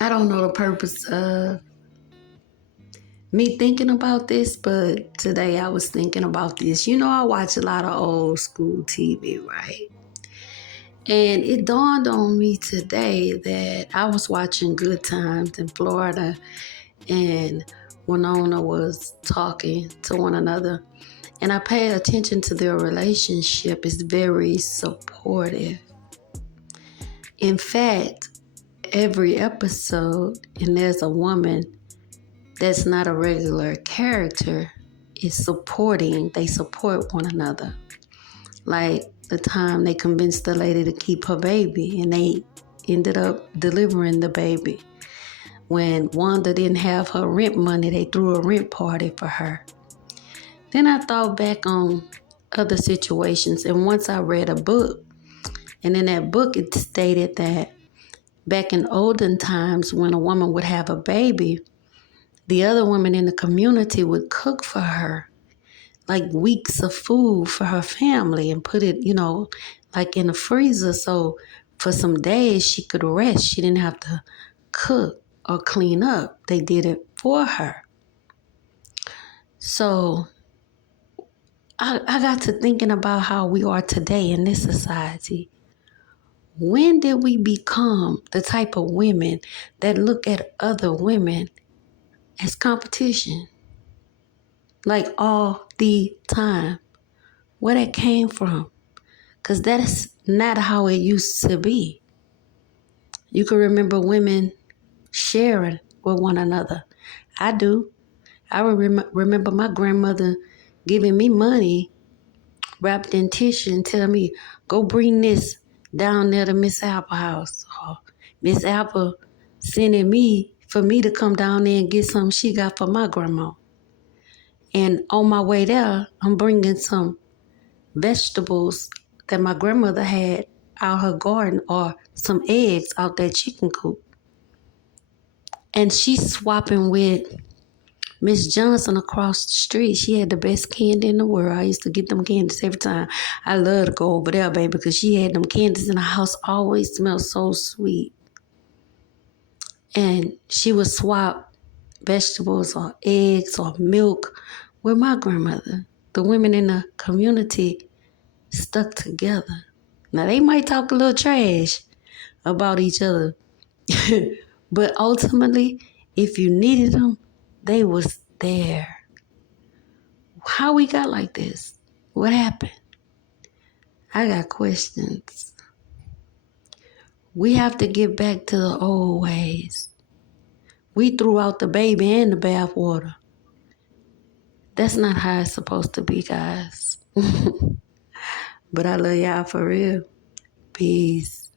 I don't know the purpose of me thinking about this, but today I was thinking about this. You know, I watch a lot of old school TV, right? And it dawned on me today that I was watching Good Times in Florida, and Winona was talking to one another. And I paid attention to their relationship. It's very supportive. In fact, every episode, and there's a woman that's not a regular character, is supporting. They support one another. Like the time they convinced the lady to keep her baby, and they ended up delivering the baby. When Wanda didn't have her rent money, they threw a rent party for her. Then I thought back on other situations, and once I read a book, and in that book it stated that back in olden times when a woman would have a baby, the other women in the community would cook for her, like weeks of food for her family, and put it, like in the freezer. So for some days she could rest. She didn't have to cook or clean up. They did it for her. So I got to thinking about how we are today in this society. When did we become the type of women that look at other women as competition? Like all the time. Where that came from? Because that's not how it used to be. You can remember women sharing with one another. I do. I remember my grandmother giving me money wrapped in tissue and telling me, go bring this down there to Miss Apple house. Or Miss Apple sending me for me to come down there and get something she got for my grandma. And on my way there, I'm bringing some vegetables that my grandmother had out her garden, or some eggs out that chicken coop. And she's swapping with Miss Johnson across the street. She had the best candy in the world. I used to get them candies every time. I love to go over there, baby, because she had them candies in the house always smelled so sweet. And she would swap vegetables or eggs or milk with my grandmother. The women in the community stuck together. Now, they might talk a little trash about each other, but ultimately, if you needed them, they was there. How we got like this? What happened? I got questions. We have to get back to the old ways. We threw out the baby and the bathwater. That's not how it's supposed to be, guys. But I love y'all for real. Peace.